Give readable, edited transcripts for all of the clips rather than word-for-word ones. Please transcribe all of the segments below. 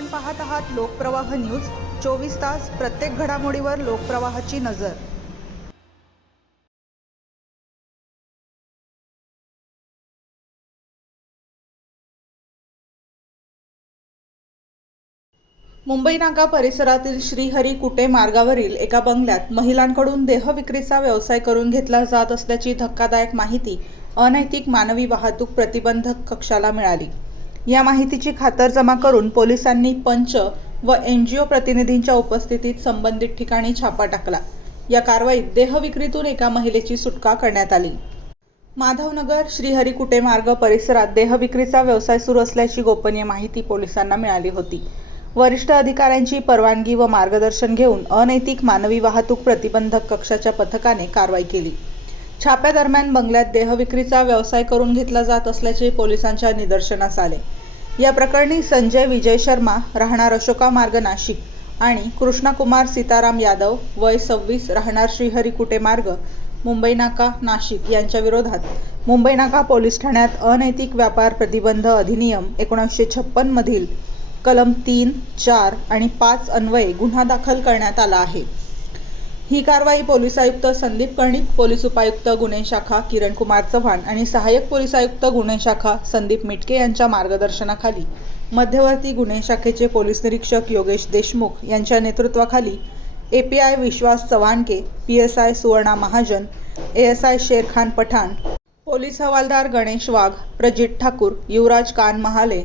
आपण पाहत आहात लोकप्रवाह न्यूज 24 तास प्रत्येक घडामोडीवर लोकप्रवाहाची नजर। मुंबई नाका परिसरातील श्रीहरी कुटे मार्गावरील एका बंगल्यात महिलांकडून देहविक्रीचा व्यवसाय करून घेतला जात असल्याची धक्कादायक माहिती अनैतिक मानवी वाहतूक प्रतिबंधक कक्षाला मिळाली। या माहितीची खातरजमा करून पोलिसांनी पंच व एनजीओ प्रतिनिधींच्या उपस्थितीत संबंधित ठिकाणी छापा टाकला। या कारवाईत देहविक्रीतून एका महिलेची सुटका करण्यात आली। माधवनगर श्रीहरी कुटे मार्ग परिसरात देहविक्रीचा व्यवसाय सुरू असल्याची गोपनीय माहिती पोलिसांना मिळाली होती। वरिष्ठ अधिकाऱ्यांची परवानगी व मार्गदर्शन घेऊन अनैतिक मानवी वाहतूक प्रतिबंधक कक्षाच्या पथकाने कारवाई केली। छाप्यादरम्यान बंगल्यात देहविक्रीचा व्यवसाय करून घेतला जात असल्याचे पोलिसांच्या निदर्शनास आले। या प्रकरणी संजय विजय शर्मा राहणार अशोका मार्ग नाशिक आणि कृष्णकुमार सीताराम यादव वय 26 राहणार श्रीहरी कुटे मार्ग मुंबई नाका नाशिक यांच्या विरोधात मुंबई नाका पोलीस ठाण्यात अनैतिक व्यापार प्रतिबंध अधिनियम 1956 मधील कलम 3, 4 आणि 5 अन्वये गुन्हा दाखल करण्यात आला आहे। ही कारवाई पोलीस आयुक्त संदीप कर्णिक, पोलीस उपायुक्त गुन्हे शाखा किरण कुमार चव्हाण आणि सहाय्यक पोलीस आयुक्त गुन्हे शाखा संदीप मिटके यांच्या मार्गदर्शनाखाली मध्यवर्ती गुन्हे शाखेचे पोलीस निरीक्षक योगेश देशमुख यांच्या नेतृत्वाखाली API Vishwas Chavhanke, PSI Suvarna Mahajan, ASI Sherkhan Pathan, police हवालदार गणेश वाघ, प्रजित ठाकूर, युवराज कान महाले,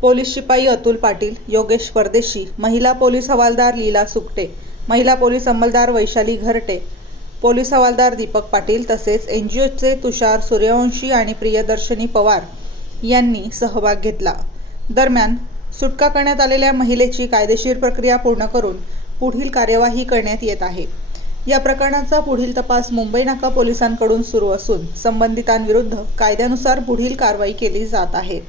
पोलीस शिपाई अतुल पाटील, योगेश परदेशी, महिला पोलीस हवालदार लीला सुकटे, महिला पोलीस अंमलदार वैशाली घरटे, पोलीस हवालदार दीपक पाटील तसेच एनजीओचे तुषार सूर्यवंशी आणि प्रियदर्शनी पवार यांनी सहभाग घेतला। दरम्यान सुटका करण्यात आलेल्या महिलेची कायदेशीर प्रक्रिया पूर्ण करून पुढील कार्यवाही करण्यात येत आहे। या प्रकरणाचा पुढील तपास मुंबई नाका पोलिसांकडून सुरू असून संबंधितांविरुद्ध कायद्यानुसार पुढील कारवाई केली जात आहे।